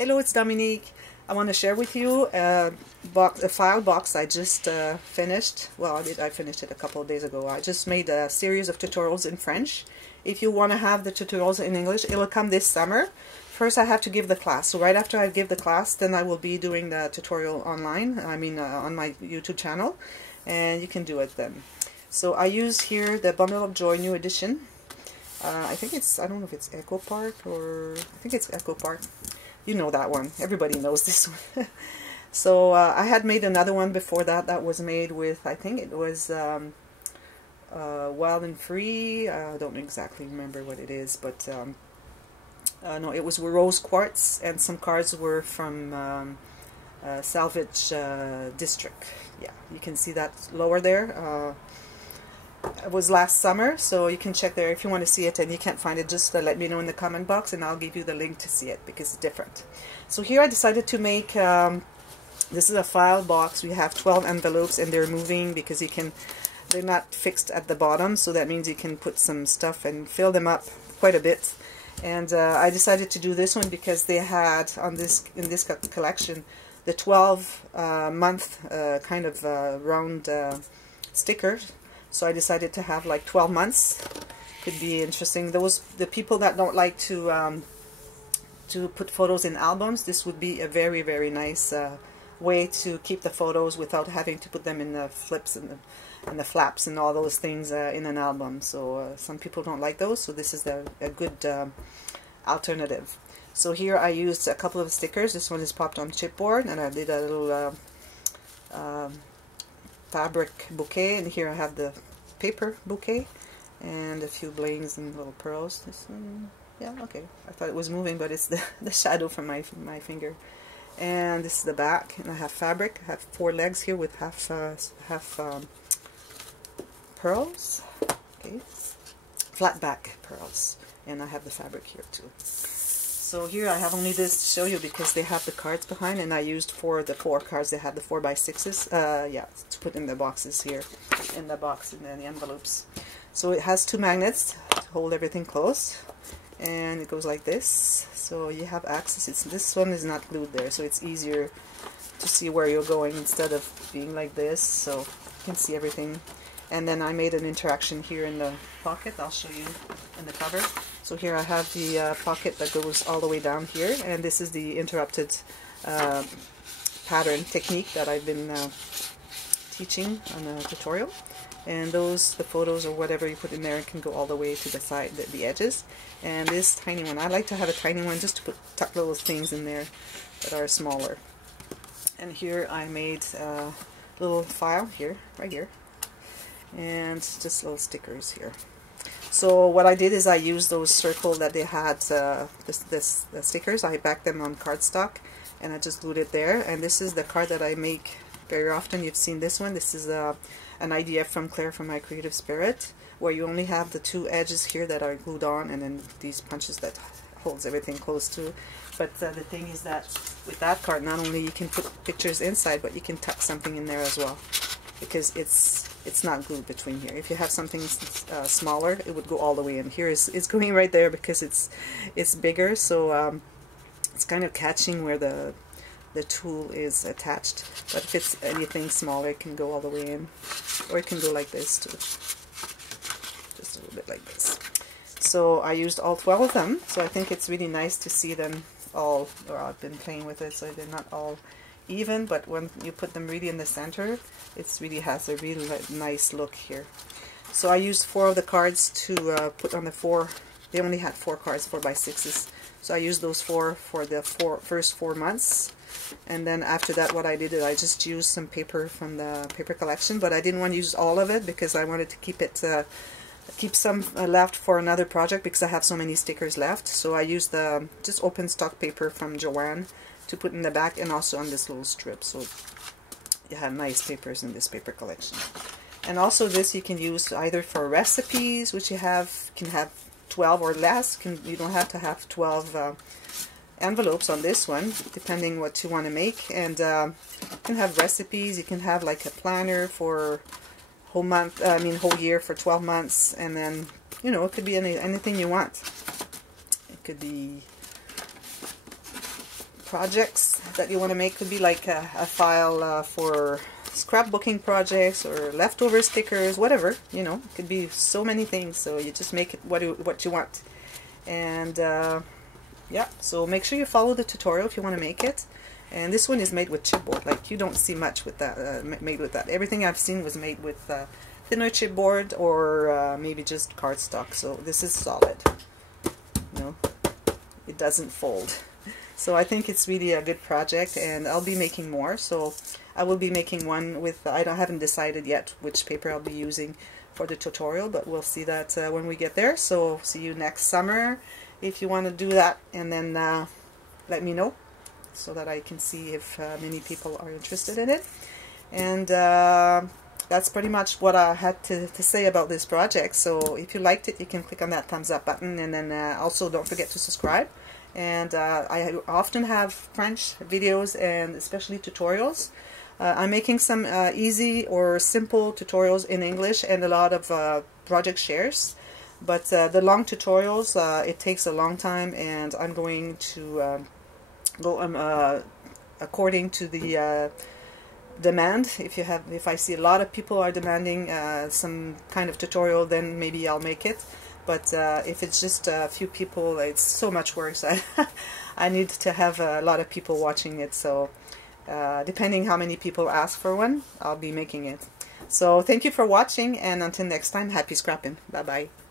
Hello, it's Dominique. I want to share with you a file box I just finished. Well, I finished it a couple of days ago. I just made a series of tutorials in French. If you want to have the tutorials in English, it'll come this summer. First, I have to give the class. So right after I give the class, then I will be doing the tutorial online. On my YouTube channel, and you can do it then. So I use here the Bundle of Joy New Edition. I think it's, I don't know if it's Echo Park or, I think it's Echo Park. You know that one. Everybody knows this one. So I had made another one before that. That was made with, I think it was Wild and Free. I don't exactly remember what it is, but no, it was rose quartz, and some cards were from Salvage District. Yeah, you can see that lower there. It was last summer, so you can check there if you want to see it, and you can't find it, just let me know in the comment box and I'll give you the link to see it because it's different. So here I decided to make, this is a file box. We have 12 envelopes and they're moving because they're not fixed at the bottom, so that means you can put some stuff and fill them up quite a bit. And I decided to do this one because they had in this collection the 12-month kind of round stickers. So I decided to have like 12 months. Could be interesting. The people that don't like to put photos in albums, this would be a very, very nice way to keep the photos without having to put them in the flips and the flaps and all those things in an album. So some people don't like those, so this is a good alternative. So here I used a couple of stickers. This one is popped on chipboard, and I did a little fabric bouquet, and here I have the paper bouquet and a few blings and little pearls. This one, yeah, okay. I thought it was moving, but it's the shadow from my finger. And this is the back, and I have fabric. I have 4 legs here with half pearls. Okay, flat back pearls, and I have the fabric here too. So here I have only this to show you because they have the cards behind, and I used the 4 cards. They have the 4x6s, yeah, to put in the boxes here, in the box and then the envelopes. So it has 2 magnets to hold everything close, and it goes like this. So you have access. This one is not glued there, so it's easier to see where you're going instead of being like this. So you can see everything. And then I made an interaction here in the pocket. I'll show you in the cover. So here I have the pocket that goes all the way down here, and this is the interrupted pattern technique that I've been teaching on a tutorial. And the photos or whatever you put in there can go all the way to the side, the edges. And this tiny one, I like to have a tiny one just to tuck little things in there that are smaller. And here I made a little file here, right here, and just little stickers here. So what I did is I used those circle that they had, the stickers. I backed them on cardstock, and I just glued it there. And this is the card that I make very often. You've seen this one. This is an idea from Claire from My Creative Spirit, where you only have the 2 edges here that are glued on, and then these punches that holds everything close to. But the thing is that with that card, not only you can put pictures inside, but you can tuck something in there as well, because it's not glued between here. If you have something smaller, it would go all the way in. Here it's going right there because it's bigger, so it's kind of catching where the tool is attached. But if it's anything smaller, it can go all the way in, or it can go like this too, just a little bit like this. So I used all 12 of them, so I think it's really nice to see them all, or I've been playing with it, so they're not all even, but when you put them really in the center, it really has a really nice look here. So I used 4 of the cards to put on the 4. They only had 4 cards, 4x6s. So I used those 4 for the first 4 months. And then after that, what I did is I just used some paper from the paper collection, but I didn't want to use all of it because I wanted to keep some left for another project because I have so many stickers left. So I used the just open stock paper from Joanne to put in the back, and also on this little strip. So you have nice papers in this paper collection. And also this you can use either for recipes, which you can have 12 or less. You don't have to have 12 envelopes on this one, depending what you want to make. And you can have recipes. You can have like a planner for whole year for 12 months, and then it could be anything you want. It could be projects that you want to make. Could be like a file for scrapbooking projects or leftover stickers, whatever, you know. It could be so many things, so you just make it what you want. And yeah, so make sure you follow the tutorial if you want to make it. And this one is made with chipboard. Like, you don't see much with that made with that. Everything I've seen was made with thinner chipboard or maybe just cardstock. So this is solid, you know, it doesn't fold. So I think it's really a good project, and I'll be making more. So I will be making one with, I haven't decided yet which paper I'll be using for the tutorial, but we'll see that when we get there. So see you next summer if you want to do that, and then let me know so that I can see if many people are interested in it. And that's pretty much what I had to say about this project. So if you liked it, you can click on that thumbs up button, and then also don't forget to subscribe. And I often have French videos and especially tutorials. I'm making some easy or simple tutorials in English and a lot of project shares. But the long tutorials, it takes a long time, and I'm going to go according to the demand. If I see a lot of people are demanding some kind of tutorial, then maybe I'll make it. But if it's just a few people, it's so much work. So I need to have a lot of people watching it. So depending how many people ask for one, I'll be making it. So thank you for watching, and until next time, happy scrapping. Bye bye.